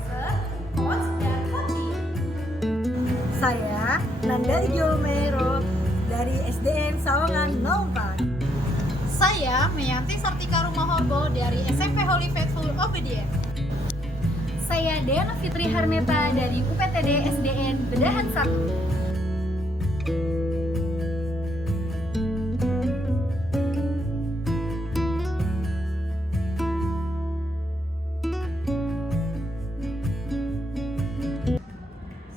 Supervisor, Coach, dan Coaching. Saya Nanda Giomero dari SDN Sawangan 04. Saya Meyanti Sartika Rumahorbo dari SMP Holy Faithful Obedience. Saya Diana Fitri Harneta dari UPTD SDN Bedahan 1.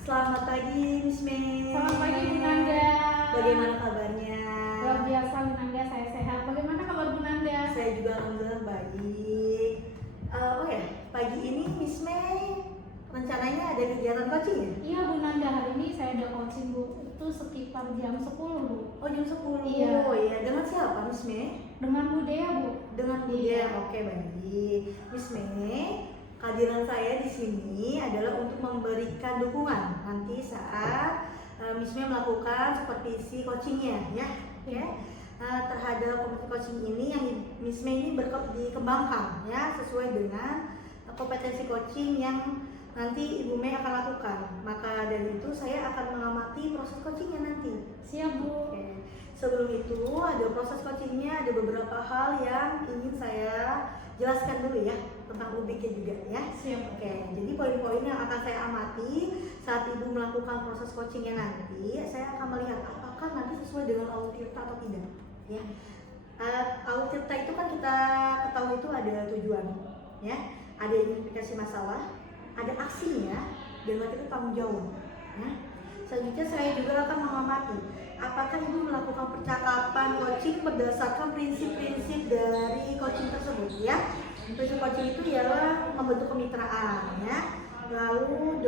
Selamat pagi Miss Mei. Selamat pagi Bu Nanda. Bagaimana kabarnya? Luar biasa Bu Nanda, saya sehat. Bagaimana kabar Bu Nanda? Saya juga alhamdulillah baik. Pagi ini Miss Mei rencananya ada kegiatan coaching ya? Iya Bu Nanda, hari ini saya ada coaching Bu. Itu sekitar jam 10 Bu. Oh jam 10. Iya. Oh iya, dengan siapa Miss Mei? Dengan Bu Dea Bu. Dengan Bu Iya. Dea. Oke, baik. Miss Mei, kehadiran saya di sini adalah untuk memberikan dukungan nanti saat Miss Mei melakukan supervisi coachingnya ya. Oke. Terhadap kompetensi coaching ini yang Miss Mei ini dikembangkan ya sesuai dengan kompetensi coaching yang nanti Ibu Mei akan lakukan. Maka dari itu saya akan mengamati proses coachingnya nanti. Siap Bu. Oke. Sebelum itu ada proses coachingnya, ada beberapa hal yang ingin saya jelaskan dulu ya tentang ubiknya juga ya. Siap. Oke, jadi poin-poin yang akan saya amati saat Ibu melakukan proses coachingnya nanti, saya akan melihat apakah nanti sesuai dengan Autirta atau tidak ya. Autirta itu kan kita ketahui itu ada tujuan ya, ada identifikasi masalah, ada aksinya, dan itu tanggung jawab ya. Selanjutnya saya juga akan mengamati apakah Ibu melakukan percakapan coaching berdasarkan prinsip-prinsip dari coaching tersebut ya. Prinsip coaching itu ialah membentuk kemitraan ya. Lalu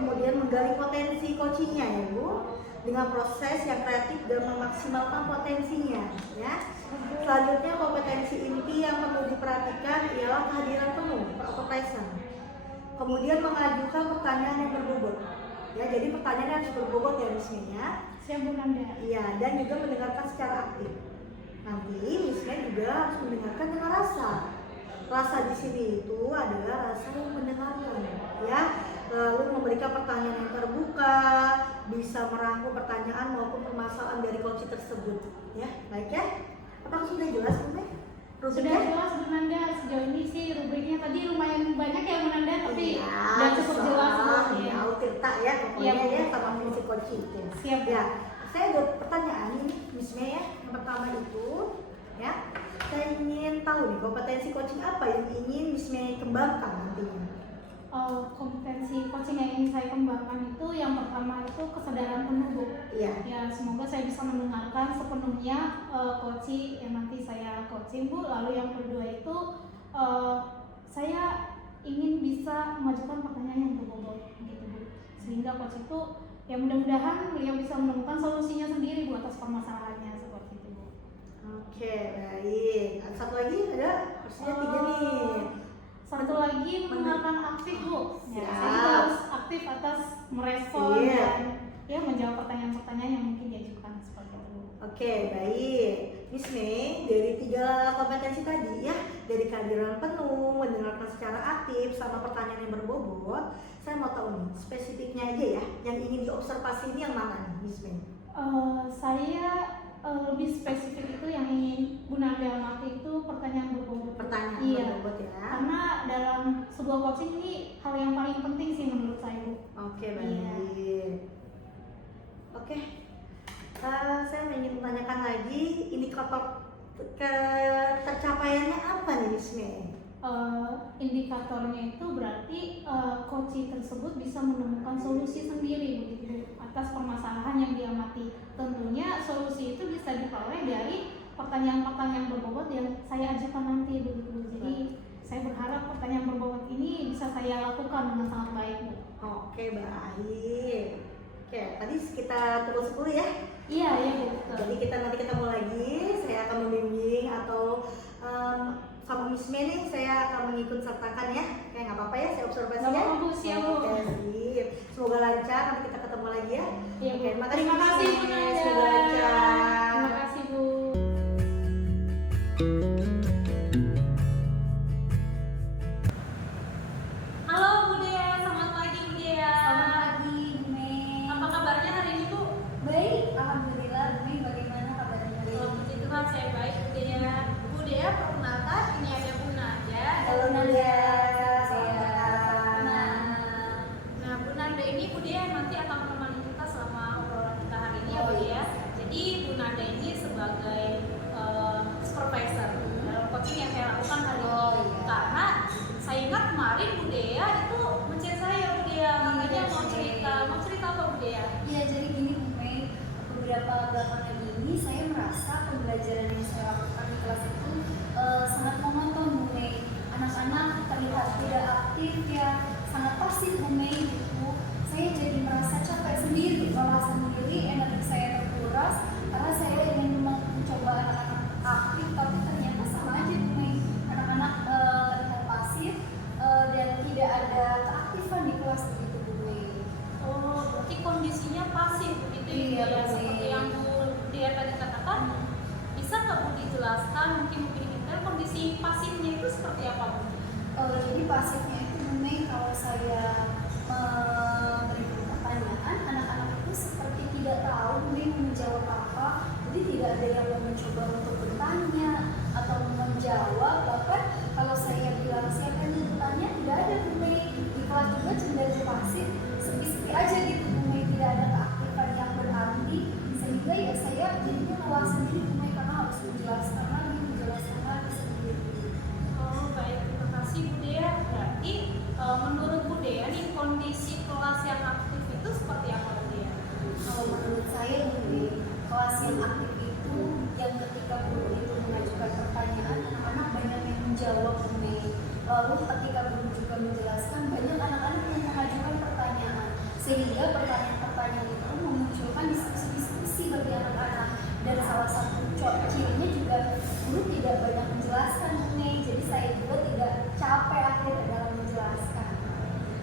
kemudian menggali potensi coachingnya ya Bu, dengan proses yang kreatif dan memaksimalkan potensinya ya. Selanjutnya kompetensi inti yang perlu diperhatikan ialah kehadiran penuh atau present. Kemudian mengajukan pertanyaan yang berbobot. Ya, jadi pertanyaan harus berbobot ya Miss Mei ya. Siap Bu Nanda. Iya, dan juga mendengarkan secara aktif. Nanti Miss Mei juga harus mendengarkan dengan rasa. Rasa di sini itu adalah rasa yang mendengarkan, ya. Lalu memberikan pertanyaan yang terbuka, bisa merangkum pertanyaan maupun permasalahan dari coach tersebut, ya. Baik ya. Apakah sudah jelas Bu Mei? Sudah jelas Bu Nanda, sejauh ini sih rubriknya tadi lumayan banyak ya Bu Nanda, tapi udah cukup jelas Bu. Ya, Autirta ya, pokoknya Iya, Bu. ya sama prinsip coaching. Siap. Ya, saya ada pertanyaan ini Miss Mei ya. Yang pertama itu ya, saya ingin tahu nih kompetensi coaching apa yang ingin Miss Mei kembangkan nantinya. Kompetensi coaching yang ingin saya kembangkan itu yang pertama itu kesadaran penuh Bu. Iya. Ya semoga saya bisa mendengarkan sepenuhnya coaching yang nanti saya coaching Bu. Lalu yang kedua itu saya ingin bisa mengajukan pertanyaan yang berbobot gitu Bu, sehingga coach itu ya mudah-mudahan beliau bisa menemukan solusinya sendiri Bu atas permasalahannya seperti itu Bu. Oke, baik. Satu lagi ada harusnya tiga nih. Satu lagi mendengarkan aktif Bu. Ya, Siap. saya juga harus aktif atas merespon Iya. dan ya menjawab pertanyaan-pertanyaan yang mungkin diajukan seperti itu Bu. Oke, baik. Miss Mei, dari tiga kompetensi tadi ya, dari kehadiran penuh, mendengarkan secara aktif, sama pertanyaan yang berbobot, saya mau tahu nih, spesifiknya aja ya, yang ingin diobservasi ini yang mana nih, Miss Mei? Saya lebih spesifik itu yang ingin Bu Nanda amati itu pertanyaan berbobot. Pertanyaan Iya. berbobot ya. Karena dalam sebuah coaching ini hal yang paling penting sih menurut saya Bu. Oke, baik. Oke, saya ingin menanyakan lagi indikator tercapaiannya apa nih Miss Mei? Indikatornya itu berarti coaching tersebut bisa menemukan solusi sendiri begitu atas permasalahan yang diamati. Tentunya solusi itu bisa diperoleh dari pertanyaan-pertanyaan berbobot yang saya ajukan nanti begitu. Jadi saya berharap pertanyaan berbobot ini bisa saya lakukan dengan sangat baik Bu. Oke, baik. Oke, tadi kita tunggu 10 ya. Iya Bu. Betul. Jadi kita nanti ketemu lagi, saya akan membimbing atau sama Miss Mei nih, saya akan mengikut sertakan ya. Kayak nggak apa-apa ya, saya observasi Nggak ya. apa-apa, Bu. Siap, Bu. Oke, sip. Semoga lancar, nanti kita ketemu lagi ya. Iya Bu. Oke, Terima kasih Bu Miss Mei. Nanda. Semoga lancar. Terima kasih Bu. Halo Bu Dea. kemarin Bu Dea itu mencet saya Bu Dea, katanya mau cerita apa Bu Dea? Iya, jadi gini Bu Mei, beberapa belakangan ini saya merasa pembelajaran yang saya lakukan di kelas itu sangat monoton Bu Mei. Anak-anak terlihat tidak aktif ya, sangat pasif Bu Mei gitu. Saya jadi merasa capek sendiri, lelah sendiri, energi saya terkuras karena saya ingin mencoba anak-anak aktif, tapi ternyata sama aja Bu Mei. Anak-anak terlihat pasif dan tidak ada keaktifan di kelas begitu Bu Mei. Oh, berarti kondisinya pasif begitu Iya, ya, Bu seperti Mei. yang Bu Dea tadi katakan. Bisa nggak Bu dijelaskan mungkin lebih detail kondisi pasifnya itu seperti apa Bu? Jadi pasifnya itu Bu Mei, kalau saya memberikan pertanyaan, anak-anak itu seperti tidak tahu Bu Mei mau menjawab apa. Jadi tidak ada yang mau mencoba untuk bertanya atau menjawab. Bahkan kalau saya bilang siapa yang bertanya, tidak ada Bu Mei. Di kelas juga cenderung pasif, sepi-sepi aja gitu Bu Mei, tidak ada keaktifan yang berarti. Sehingga ya saya jadinya lelah sendiri Bu Mei karena harus menjelaskan lagi sendiri. Oh baik, terima kasih Bu Dea. Berarti menurut Bu Dea nih kondisi kelas yang aktif itu seperti apa Bu Dea? Kalau menurut saya Bu, kelas yang aktif itu yang ketika guru itu mengajukan pertanyaan, anak-anak banyak yang menjawab Bu. Lalu ketika guru juga menjelaskan, banyak anak-anak yang mengajukan pertanyaan, sehingga pertanyaan-pertanyaan itu memunculkan diskusi-diskusi bagi anak-anak. Dan salah satu cirinya juga guru tidak banyak menjelaskan Bu. Jadi saya juga tidak capek akhirnya dalam menjelaskan.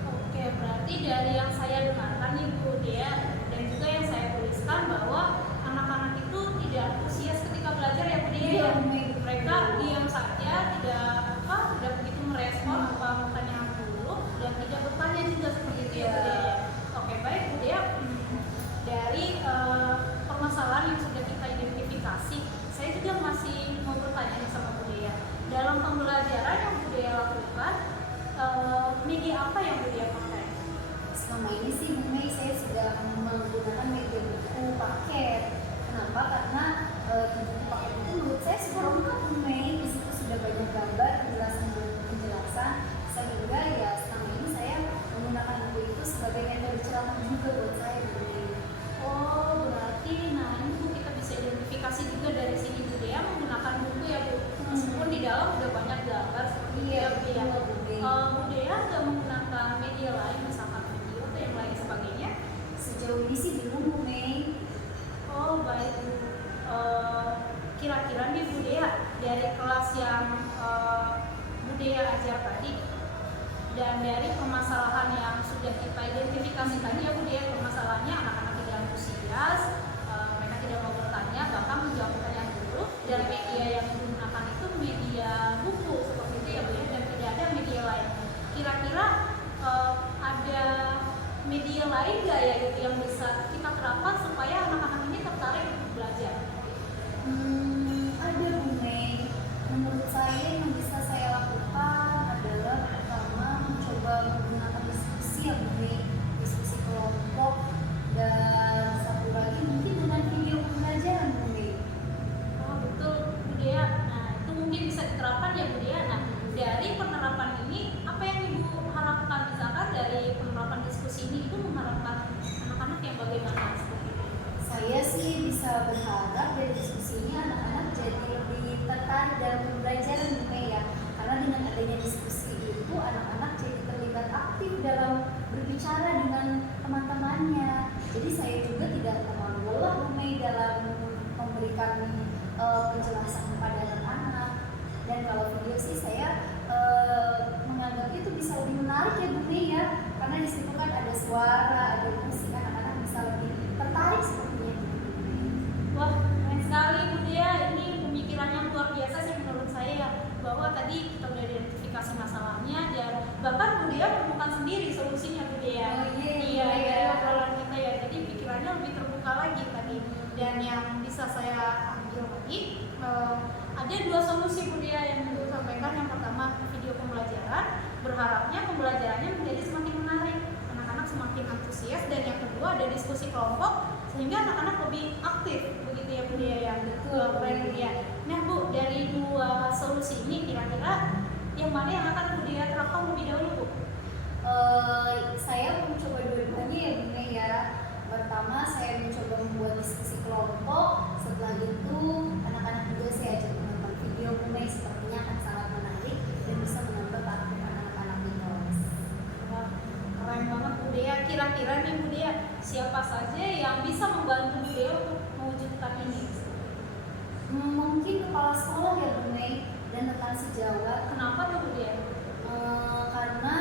Oke, berarti dari yang saya dengarkan nih Bu Dea dan juga yang saya tuliskan bahwa anak-anak itu tidak antusias ketika belajar ya Bu Dea. Iya, Bu. Mereka diam saja, tidak begitu merespon apa pertanyaan guru dan tidak bertanya juga seperti itu ya Bu Dea. Oke, baik Bu Dea. Dari permasalahan yang sudah kita identifikasi, saya juga masih mau bertanya nih sama Bu Dea. Dalam pembelajaran yang Bu Dea lakukan, media apa yang Bu Dea pakai? Selama ini sih Bu Mei, saya sudah menggunakan media buku paket. Kenapa? Karena di buku paket itu menurut saya super lengkap Bu Mei. Di situ sudah banyak gambar, penjelasan, sehingga ya selama ini saya menggunakan buku itu sebagai metode ceramah juga buat saya Bu Mei. Oh, berarti nah ini Bu kita bisa identifikasi juga dari sini Bu Dea menggunakan buku ya Bu. Meskipun di dalam udah banyak gambar seperti Iya, itu ya. betul, Bu Mei. Bu Dea nggak menggunakan media lain misalkan video atau yang lain sebagainya? Sejauh ini sih belum Bu Mei. Oh baik Bu. Kira-kira nih Bu Dea dari kelas yang Bu Dea ajar tadi dan dari permasalahan yang sudah kita identifikasi tadi ya Bu Dea, permasalahannya anak-anak tidak antusias, mereka tidak mau bertanya bahkan menjawab pertanyaan guru, dan media yang digunakan itu media buku seperti itu ya Bu Dea, dan tidak ada media lain. Kira-kira ada media lain nggak ya gitu yang bisa kita terapkan supaya anak-anak ini tertarik untuk belajar? Ada Bu Mei. Menurut saya yang bisa saya lakukan adalah pertama mencoba menggunakan diskusi ya Bu Mei, diskusi kelompok, dan satu lagi mungkin dengan video pembelajaran Bu Mei. Oh betul Bu Dea. Nah itu mungkin bisa diterapkan ya Bu Dea. Nah dari penerapan ini apa yang Ibu harapkan, misalkan dari penerapan diskusi ini Ibu mengharapkan anak-anak yang bagaimana seperti itu? Saya sih bisa berharap dari diskusi ini anak-anak jadi lebih tertarik dalam pembelajaran Bu Mei ya. Karena dengan adanya diskusi itu anak-anak jadi terlibat aktif dalam berbicara dengan teman-temannya. Jadi saya juga tidak terlalu lelah Bu Mei dalam memberikan penjelasan kepada anak-anak. Dan kalau video sih saya menganggap itu bisa lebih menarik ya Bu Mei ya. Karena di situ kan ada suara, ada musik, anak-anak bisa lebih tertarik sepertinya. Wah, keren sekali Bu Dea. Ini pemikiran yang luar biasa sih menurut saya ya. Bahwa tadi kita udah identifikasi masalahnya dan bahkan Bu Dea menemukan sendiri solusinya Bu Dea. Oh, Iya, iya. dari obrolan kita ya. Jadi pikirannya lebih terbuka lagi tadi. Dan yang bisa saya ambil lagi, ada dua solusi Bu Dea yang Ibu sampaikan. Yang pertama video pembelajaran, berharapnya pembelajarannya menjadi semakin menarik, anak-anak semakin antusias, dan yang kedua ada diskusi kelompok sehingga anak-anak lebih aktif begitu ya Bu Dea ya. Betul. Keren Bu Dea. Nah Bu, dari dua solusi ini kira-kira yang mana yang akan Bu Dea terapkan lebih dahulu Bu? saya mencoba dua-duanya ya Bunda ya. Pertama saya mencoba membuat diskusi kelompok, setelah itu anak-anak juga saya ajak menonton video Bunda yang sepertinya akan sangat menarik dan bisa menambah keaktifan anak-anak di kelas. Wah, keren banget Bu Dea. Kira-kira nih Bu Dea, siapa saja yang bisa membantu Bu Dea untuk mewujudkan ini? Mungkin kepala sekolah ya Bunda dan rekan sejawat. Kenapa tuh Bu Dea? Karena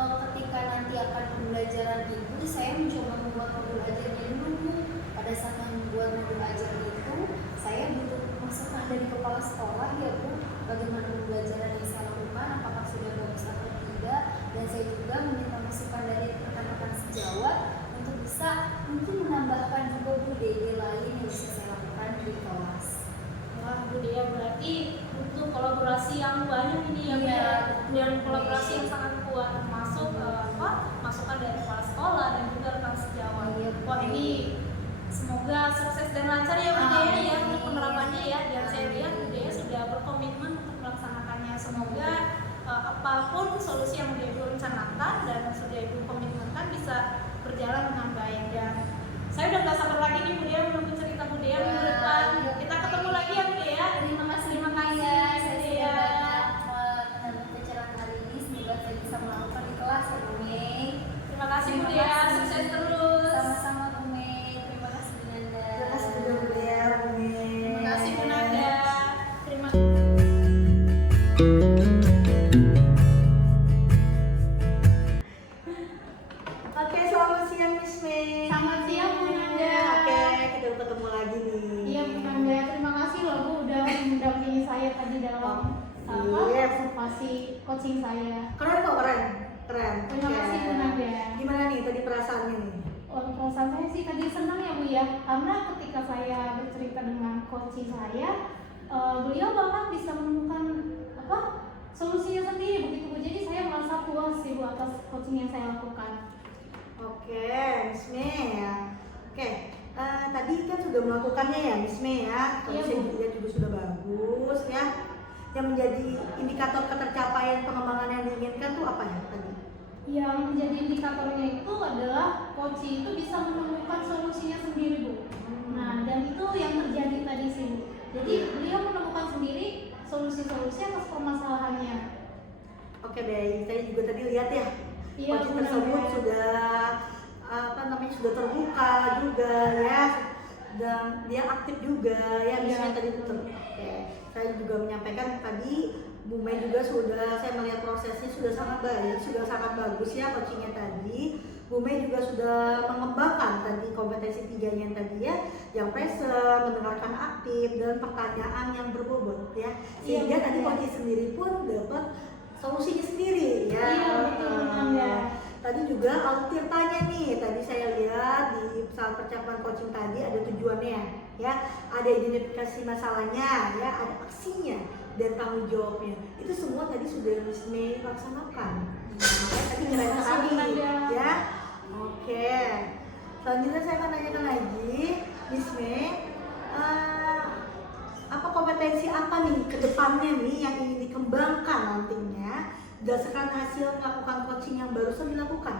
ketika nanti akan pembelajaran itu saya mencoba membuat modul ajarnya dulu. Pada saat membuat modul ajar itu saya butuh masukan dari kepala sekolah ya Bu, bagaimana pembelajaran yang saya lakukan, apakah sudah bagus atau tidak, dan saya juga meminta masukan dari rekan-rekan sejawat untuk bisa mungkin menambahkan juga budaya lain yang bisa saya lakukan di kelas. Wah Bu Dea, berarti butuh kolaborasi yang banyak ini ya Bu Iya, Dea. betul. Dan kolaborasi yang sangat kuat, termasuk masukan dari kepala sekolah dan juga rekan sejawat. Iya, Wah betul. ini semoga sukses dan lancar ya Bu Dea ya Amin. untuk penerapannya ya. Dan saya lihat Bu Dea sudah berkomitmen untuk melaksanakannya. Semoga apapun solusi yang Bu Dea rencanakan dan sudah Ibu komitmenkan bisa berjalan dengan baik. Dan saya udah gak sabar lagi nih Bu Dea menunggu cerita Bu Dea minggu depan. Kita ketemu lagi ya Bu Dea. Terima kasih Terima kasih, ya, saya Bu sudah Dea. banyak mendengar pencerahan hari ini. Semoga saya bisa melakukan di kelas ya Bu Mei. Terima kasih Bu Terima Dea, kasih. sukses terus. Sama-sama Bu Mei. Terima kasih Bu Nanda. Terima kasih juga Bu Dea, Bu Mei. Terima kasih Bu Nanda. Terima Oke, selamat siang Miss Mei. Selamat siang, Bu Nanda. Oke, kita ketemu lagi nih. Iya Bu Nanda, terima kasih loh Bu udah mendampingi saya tadi dalam Iya. observasi coaching saya. Keren kok, keren. Keren. Terima Oke. kasih Bu Nanda. Gimana nih tadi perasaannya nih? Perasaan saya sih tadi senang ya Bu ya, karena ketika saya bercerita dengan coaching saya, beliau bahkan bisa menemukan solusinya sendiri begitu Bu. Jadi saya merasa puas sih Bu atas coaching yang saya lakukan. Oke, Miss Mei ya. Oke, tadi kan sudah melakukannya ya Miss Mei ya. Kalau Iya, saya Bu. lihat juga sudah bagus ya. Yang menjadi indikator ketercapaian pengembangan yang diinginkan tuh apa ya tadi? Yang menjadi indikatornya itu adalah coaching itu bisa menemukan solusinya sendiri Bu. Nah, dan itu yang terjadi tadi sih Bu. Jadi beliau menemukan sendiri solusi-solusi atas permasalahannya. Oke baik, saya juga tadi lihat ya. Iya, Coaching benar, tersebut benar. sudah sudah terbuka juga ya, dan dia aktif juga ya. Misalnya Iya, tadi betul. Oke, saya juga menyampaikan tadi Bu Mei juga sudah, saya melihat prosesnya sudah sangat baik, sudah sangat bagus ya coachingnya tadi. Bu Mei juga sudah mengembangkan tadi kompetensi tiganya tadi ya, yang present, mendengarkan aktif, dan pertanyaan yang berbobot ya. Sehingga Iya, tadi betul. coaching sendiri pun dapat solusinya sendiri ya. Iya, betul, Nanda. Tadi juga altirtanya nih, tadi saya lihat di saat percakapan coaching tadi ada tujuannya ya, ada identifikasi masalahnya ya, ada aksinya dan tanggung jawabnya. Itu semua tadi sudah Miss Mei laksanakan. Makanya tadi keren Terima kasih, sekali Nanda. ya. Oke, selanjutnya saya akan tanyakan lagi Miss Mei, apa kompetensi apa nih ke depannya nih yang ingin dikembangkan nantinya berdasarkan hasil melakukan coaching yang barusan dilakukan?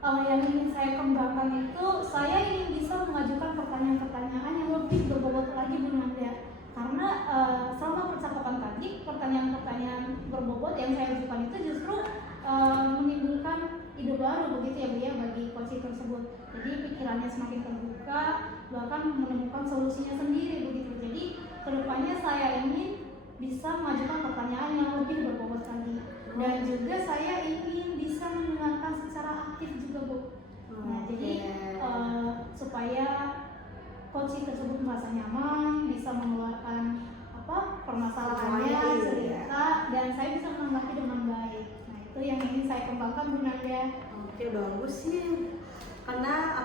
Yang ingin saya kembangkan itu, saya ingin bisa mengajukan pertanyaan-pertanyaan yang lebih berbobot lagi Bu Nanda. Karena selama percakapan tadi, pertanyaan-pertanyaan berbobot yang saya ajukan itu justru menimbulkan ide baru begitu ya Bu ya bagi coaching tersebut. Jadi pikirannya semakin terbuka, bahkan menemukan solusinya sendiri begitu. Jadi kedepannya saya ingin bisa mengajukan pertanyaan yang lebih berbobot lagi, dan juga saya ingin bisa mendengarkan secara aktif juga Bu. Nah jadi supaya coaching tersebut merasa nyaman, bisa mengeluarkan permasalahannya, Semuanya, cerita, dan saya bisa menanggapi dengan baik. Nah itu yang ingin saya kembangkan Bu Nanda. Oke, bagus sih. Karena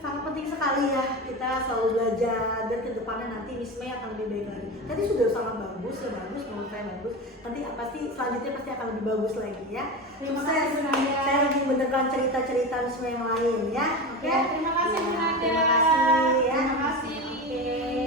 sangat penting sekali ya kita selalu belajar, dan ke depannya nanti Miss Mei akan lebih baik lagi. Tadi sudah sangat bagus, menurut saya bagus. Nanti pasti selanjutnya pasti akan lebih bagus lagi ya. Terima Sukses. kasih, Bu Nanda. Saya lagi mendengar cerita-cerita Miss Mei yang lain ya. Oke, terima kasih Bu Nanda. Terima kasih ya. Terima kasih. Oke.